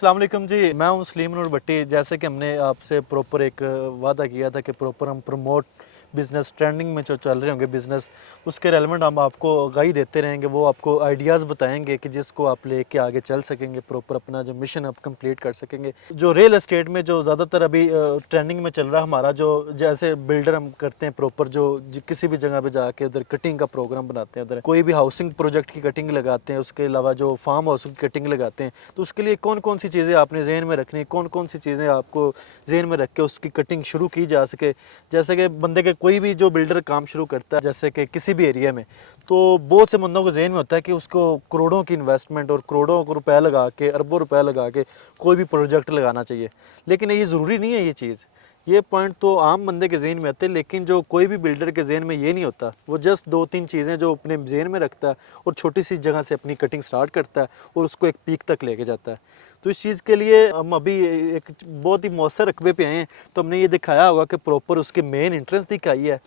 अस्सलाम वालेकुम जी, मैं हूं सलीम नूर भट्टी। जैसे कि हमने आपसे प्रॉपर एक वादा किया था कि प्रॉपर हम प्रमोट बिज़नेस ट्रेंडिंग में जो चल रहे होंगे बिज़नेस, उसके रेलेवेंट हम आपको आगाही देते रहेंगे। वो आपको आइडियाज़ बताएंगे कि जिसको आप लेके आगे चल सकेंगे, प्रॉपर अपना जो मिशन आप कंप्लीट कर सकेंगे। जो रियल एस्टेट में जो ज़्यादातर अभी ट्रेंडिंग में चल रहा है हमारा, जो जैसे बिल्डर हम करते हैं प्रॉपर, जो किसी भी जगह पे जाके उधर कटिंग का प्रोग्राम बनाते हैं, उधर कोई भी हाउसिंग प्रोजेक्ट की कटिंग लगाते हैं, उसके अलावा जो फार्म हाउस की कटिंग लगाते हैं, तो उसके लिए कौन कौन सी चीज़ें आपने जहन में रखनी, कौन कौन सी चीज़ें आपको जहन में रख के उसकी कटिंग शुरू की जा सके। जैसे कि बंदे के कोई भी जो बिल्डर काम शुरू करता है, जैसे कि किसी भी एरिया में, तो बहुत से बंदों को जहन में होता है कि उसको करोड़ों की इन्वेस्टमेंट और करोड़ों को रुपए लगा के, अरबों रुपए लगा के कोई भी प्रोजेक्ट लगाना चाहिए। लेकिन ये ज़रूरी नहीं है। ये चीज़, ये पॉइंट तो आम बंदे के जहन में आते हैं, लेकिन जो कोई भी बिल्डर के जहन में ये नहीं होता। वो जस्ट दो तीन चीज़ें जो अपने जहन में रखता है और छोटी सी जगह से अपनी कटिंग स्टार्ट करता है और उसको एक पीक तक लेके जाता है। तो इस चीज़ के लिए हम अभी एक बहुत ही मौसर रकबे पे आए हैं, तो हमने ये दिखाया होगा कि प्रॉपर उसके मेन इंट्रेंस दिखाई है।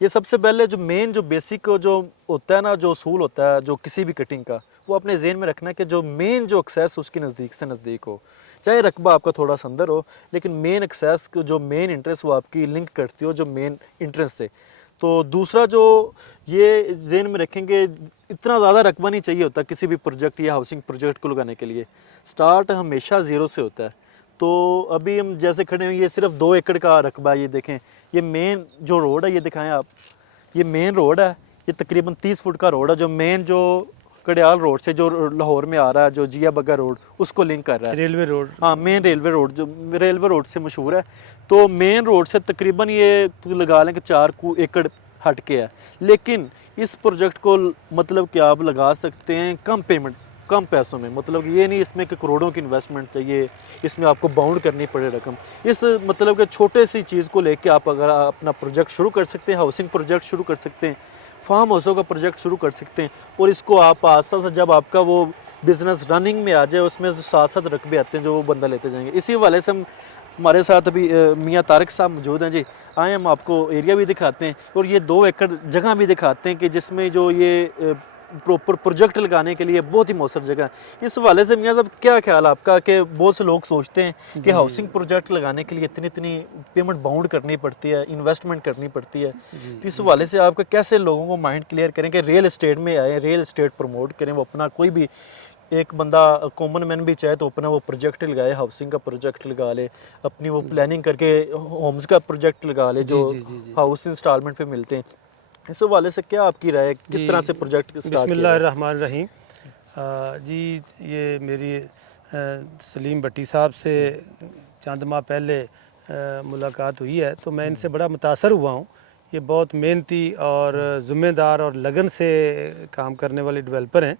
ये सबसे पहले जो मेन जो बेसिक जो होता है ना, जो असूल होता है जो किसी भी कटिंग का, वो अपने जहन में रखना है कि जो मेन जो एक्सेस उसकी नज़दीक से नज़दीक हो। चाहे रकबा आपका थोड़ा सा अंदर हो, लेकिन मेन एक्सेस को जो मेन इंटरेस्ट वो आपकी लिंक करती हो जो मेन इंटरेस्ट से। तो दूसरा जो ये जहन में रखेंगे, इतना ज़्यादा रकबा नहीं चाहिए होता किसी भी प्रोजेक्ट या हाउसिंग प्रोजेक्ट को लगाने के लिए। स्टार्ट हमेशा ज़ीरो से होता है। तो अभी हम जैसे खड़े हैं, ये सिर्फ 2 एकड़ का रकबा है। ये देखें, ये मेन जो रोड है, ये दिखाएं आप, ये मेन रोड है। ये तकरीबन 30 फुट का रोड है, जो मेन जो कड़ियाल रोड से जो लाहौर में आ रहा है, जो जिया बग्गा रोड, उसको लिंक कर रहा है। रेलवे रोड, हाँ, मेन रेलवे रोड जो रेलवे रोड से मशहूर है। तो मेन रोड से तकरीबन ये लगा लें कि 4 एकड़ हट के है। लेकिन इस प्रोजेक्ट को मतलब कि आप लगा सकते हैं कम पेमेंट, कम पैसों में। मतलब ये नहीं इसमें कि करोड़ों की इन्वेस्टमेंट चाहिए, इसमें आपको बाउंड करनी पड़े रकम। इस मतलब कि छोटे सी चीज़ को लेके आप अगर अपना प्रोजेक्ट शुरू कर सकते हैं, हाउसिंग प्रोजेक्ट शुरू कर सकते हैं, फार्म हाउसों का प्रोजेक्ट शुरू कर सकते हैं। और इसको आप आस्ता आस्ता जब आपका वो बिज़नेस रनिंग में आ जाए, उसमें साथ साथ रकबे आते हैं जो वो बंदा लेते जाएंगे। इसी हवाले से हम हमारे साथ अभी मियाँ तारिक साहब मौजूद हैं जी। आए हम आपको एरिया भी दिखाते हैं और ये 2 एकड़ जगह भी दिखाते हैं कि जिसमें जो ये प्रॉपर प्रोजेक्ट लगाने के लिए बहुत ही मौसर जगह है। इस हवाले से मियाँ साहब क्या ख्याल है आपका कि बहुत से लोग सोचते हैं कि हाउसिंग प्रोजेक्ट लगाने के लिए इतनी इतनी पेमेंट बाउंड करनी पड़ती है, इन्वेस्टमेंट करनी पड़ती है। तो इस हवाले से आपका कैसे लोगों को माइंड क्लियर करें कि रियल एस्टेट में आए, रियल एस्टेट प्रमोट करें। वो अपना कोई भी एक बंदा कॉमन मैन भी चाहे तो अपना वो प्रोजेक्ट लगाए, हाउसिंग का प्रोजेक्ट लगा ले, अपनी वो प्लानिंग करके होम्स का प्रोजेक्ट लगा ले जो हाउस इंस्टॉलमेंट पे मिलते हैं। इस हवाले से क्या आपकी राय है, किस तरह से प्रोजेक्ट स्टार्ट किया? बिस्मिल्लाहिर्रहमानिर्रहीम। जी, ये मेरी सलीम भट्टी साहब से चंद माह पहले मुलाकात हुई है, तो मैं इनसे बड़ा मुतासर हुआ हूँ। ये बहुत मेहनती और ज़िम्मेदार और लगन से काम करने वाले डेवलपर हैं।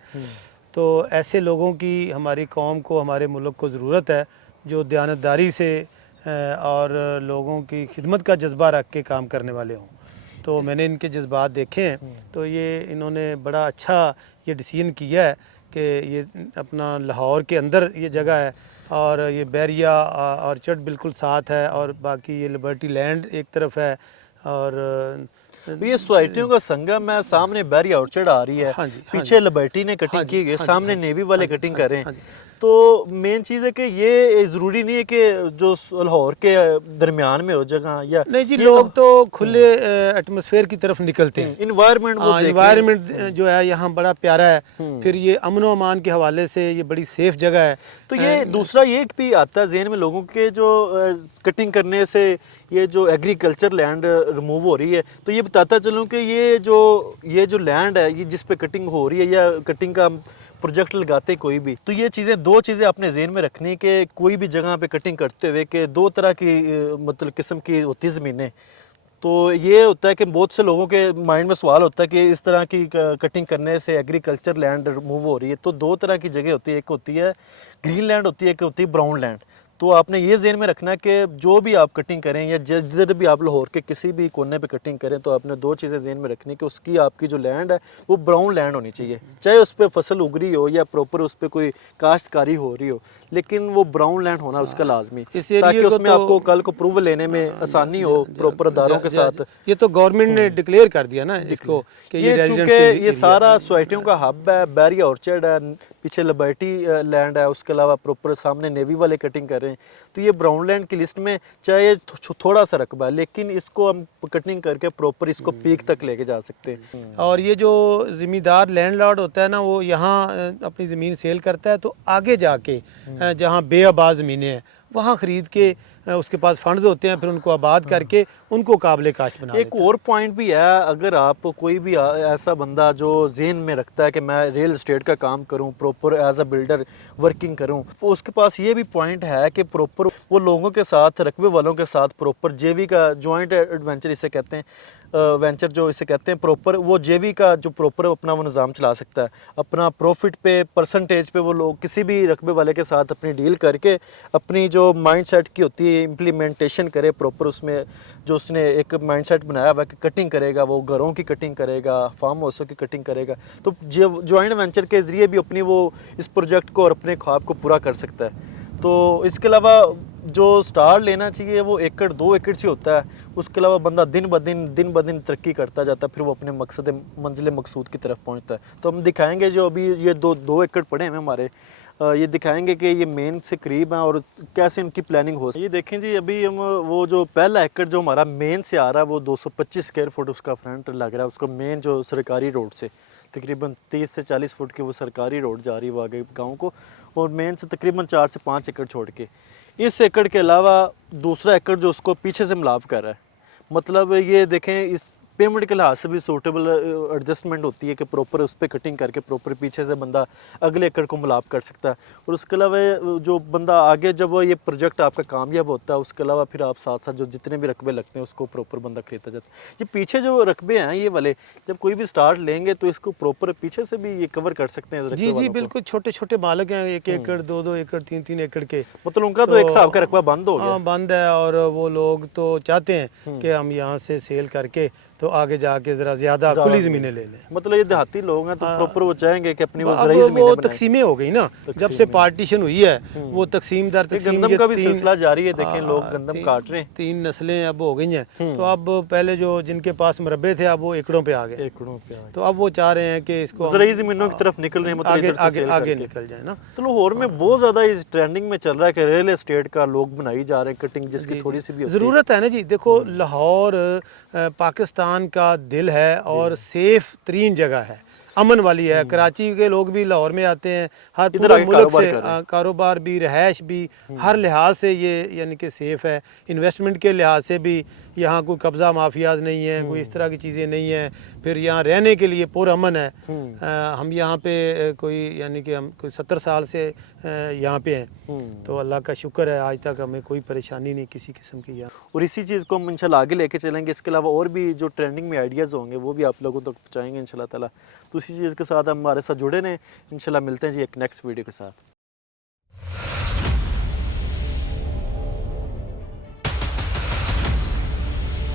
तो ऐसे लोगों की हमारी कौम को, हमारे मुल्क को ज़रूरत है जो दयानतदारी से और लोगों की खिदमत का जज्बा रख के काम करने वाले हों। तो मैंने इनके जज्बात देखे हैं, तो ये इन्होंने बड़ा अच्छा ये डिसीजन किया है कि ये अपना लाहौर के अंदर ये जगह है और ये बैरिया ऑर्चर्ड बिल्कुल साथ है और बाकी ये लिबर्टी लैंड एक तरफ है। और ये सोसाइटियों का संगम है, सामने बैरिया ऑर्चर्ड आ रही है। हाँ जी, पीछे लिबर्टी ने कटिंग की है, सामने नेवी वाले कटिंग कर रहे हैं। हाँ जी। तो मेन चीज़ है कि ये ज़रूरी नहीं है कि जो लाहौर के दरमियान में हो जगह, या नहीं जी, लोग तो खुले एटमॉस्फेयर की तरफ निकलते हैं। इन्वायरमेंट वो इन्वायरमेंट जो है यहाँ बड़ा प्यारा है। फिर ये अमन व अमान के हवाले से ये बड़ी सेफ जगह है। तो ये दूसरा ये भी आता है जहन में लोगों के, जो कटिंग करने से ये जो एग्रीकल्चर लैंड रिमूव हो रही है, तो ये बताता चलूँ कि ये जो लैंड है, ये जिस पे कटिंग हो रही है या कटिंग का प्रोजेक्ट लगाते कोई भी, तो ये चीज़ें, 2 चीज़ें अपने जहन में रखनी कि कोई भी जगह पे कटिंग करते हुए कि 2 तरह की मतलब किस्म की होती ज़मीनें। तो ये होता है कि बहुत से लोगों के माइंड में सवाल होता है कि इस तरह की कटिंग करने से एग्रीकल्चर लैंड रिमूव हो रही है। तो 2 तरह की जगह होती है, एक होती है ग्रीन लैंड होती है, एक होती है ब्राउन लैंड। तो आपने ये ज़हन में रखना है कि जो भी आप कटिंग करें या जिधर भी आप लाहौर के किसी भी कोने पे कटिंग करें, तो आपने 2 चीज़ें ज़हन में रखनी कि उसकी आपकी जो लैंड है वो ब्राउन लैंड होनी चाहिए। चाहे उस पर फसल उग रही हो या प्रॉपर उस पर कोई काश्तकारी हो रही हो, लेकिन वो ब्राउन लैंड होना उसका लाजमी, ताकि उसमें आपको कल को अप्रूवल लेने में आसानी हो प्रॉपर अदारों के साथ। ये तो गवर्नमेंट ने डिक्लेयर कर दिया ना इसको कि ये चूँकि ये सारा सोसाइटियों का हब है, बैरिया ऑर्चर्ड है, पीछे लिबर्टी लैंड है, उसके अलावा प्रॉपर सामने नेवी वाले कटिंग कर रहे हैं। तो ये ब्राउन लैंड की लिस्ट में चाहे ये थोड़ा सा रकबा है, लेकिन इसको हम कटिंग करके प्रॉपर इसको पीक तक लेके जा सकते हैं। और ये जो ज़मींदार लैंडलॉर्ड होता है ना, वो यहाँ अपनी ज़मीन सेल करता है तो आगे जाके जहाँ बेआबाद ज़मीनें हैं वहाँ ख़रीद के उसके पास फंड्स होते हैं, फिर उनको आबाद करके उनको काबिल काश्त बना एक और पॉइंट भी है, अगर आप कोई भी ऐसा बंदा जो ज़हन में रखता है कि मैं रियल एस्टेट का काम करूं, proper as a builder working करूं, तो उसके पास ये भी पॉइंट है कि प्रॉपर वो लोगों के साथ, रकबे वालों के साथ प्रॉपर जेवी का जॉइंट एडवेंचर इसे कहते हैं, वेंचर जो इसे कहते हैं, प्रॉपर वो जेवी का जो प्रॉपर अपना वो निज़ाम चला सकता है। अपना प्रॉफिट पे, परसेंटेज पे वो लोग किसी भी रकबे वाले के साथ अपनी डील करके अपनी जो माइंड सेट की होती है इम्प्लीमेंटेशन करे प्रॉपर। उसमें जो उसने एक माइंड सेट बनाया हुआ कि कटिंग करेगा, वो घरों की कटिंग करेगा, फार्म हाउसों की कटिंग करेगा, तो जॉइंट वेंचर के ज़रिए भी अपनी वो इस प्रोजेक्ट को और अपने ख्वाब को पूरा कर सकता है। तो इसके अलावा जो स्टार्ट लेना चाहिए वो एकड़ 2 एकड़ से होता है। उसके अलावा बंदा दिन ब दिन तरक्की करता जाता है, फिर वो अपने मकसद मंजिल मकसूद की तरफ पहुंचता है। तो हम दिखाएंगे जो अभी ये दो एकड़ पड़े हैं हमारे, ये दिखाएंगे कि ये मेन से करीब हैं और कैसे उनकी प्लानिंग हो। ये देखें जी, अभी हम वो जो पहला एकड़ जो हमारा मेन से आ रहा है वो 225 स्क्वायर फुट उसका फ्रंट लग रहा है। उसको मेन जो सरकारी रोड से तकरीबन 30 से 40 फुट की वो सरकारी रोड जा रही है वो आगे गाँव को, और मेन से तकरीबन 4 से 5 एकड़ छोड़ के इस एकड़ के अलावा दूसरा एकड़ जो उसको पीछे से मिलाप कर रहा है। मतलब ये देखें, इस पेमेंट के लिहाज से भी सूटेबल एडजस्टमेंट होती है कि प्रॉपर उस पर कटिंग करके प्रॉपर पीछे से बंदा अगले एकड़ को मिलाप कर सकता है। और उसके अलावा जो बंदा आगे जब ये प्रोजेक्ट आपका कामयाब होता है, उसके अलावा फिर आप साथ साथ जो जितने भी रकबे लगते हैं उसको प्रॉपर बंदा खरीदता जाता है। ये पीछे जो रकबे हैं ये वाले, जब कोई भी स्टार्ट लेंगे तो इसको प्रॉपर पीछे से भी ये कवर कर सकते हैं। जी जी बिल्कुल, छोटे छोटे मालिक हैं, 1 एकड़ 2 एकड़ 3 एकड़ के, मतलब उनका तो एक हिसाब का रकबा बंद हो गया। हाँ बंद है, और वो लोग तो चाहते हैं कि हम यहाँ से सेल करके तो आगे जाके ज़रा ज़्यादा खुली ज़मीनें ले लें। मतलब ये देहाती लोग हैं तो प्रॉपर वो चाहेंगे कि अपनी वो अब ज़राई ज़मीनें वो बनाएं। तकसीमें हो गई ना, जब से पार्टीशन हुई है वो तकसीम दर तकसीम गंदम के का भी 3 सिलसिला जारी है। देखें लोग गंदम काट रहे हैं। 3 नस्लें अब हो गई हैं। तो अब पहले जो जिनके पास मरबे थे अब वो एकड़ों पे आ गए, एकड़ों पे आ गए। तो अब वो चाह रहे हैं कि इसको ज़राई ज़मीनों की तरफ निकल रहे हैं, मतलब आगे इधर से आगे सेल आगे करके। निकल जाए ना। तो लाहौर में बहुत ज़्यादा इस ट्रेंडिंग में चल रहा है कि रियल एस्टेट का लोग बनाई जा रहे हैं कटिंग, जिसकी थोड़ी सी भी होती है। ज़रूरत है ना जी। देखो लाहौर पाकिस्तान का दिल है और सेफ तरीन जगह है, अमन वाली है। कराची के लोग भी लाहौर में आते हैं, हर इधर पूरे आके मुल्क कारोबार से कर रहे हैं। कारोबार भी, रहायश भी, हर लिहाज से ये यानी कि सेफ़ है। इन्वेस्टमेंट के लिहाज से भी यहाँ कोई कब्ज़ा माफियाज नहीं है, कोई इस तरह की चीज़ें नहीं हैं। फिर यहाँ रहने के लिए पुरअमन है। हम यहाँ पे कोई यानी कि हम कोई 70 साल से यहाँ पे हैं, तो अल्लाह का शुक्र है आज तक हमें कोई परेशानी नहीं किसी किस्म की यहाँ। और इसी चीज़ को हम इंशाल्लाह आगे लेके चलेंगे। इसके अलावा और भी जो ट्रेंडिंग में आइडियाज़ होंगे वो भी आप लोगों तक पहुँचाएंगे इंशाल्लाह ताला। तो इसी चीज़ के साथ हमारे साथ जुड़े रहें। इंशाल्लाह मिलते हैं जी एक नेक्स्ट वीडियो के साथ।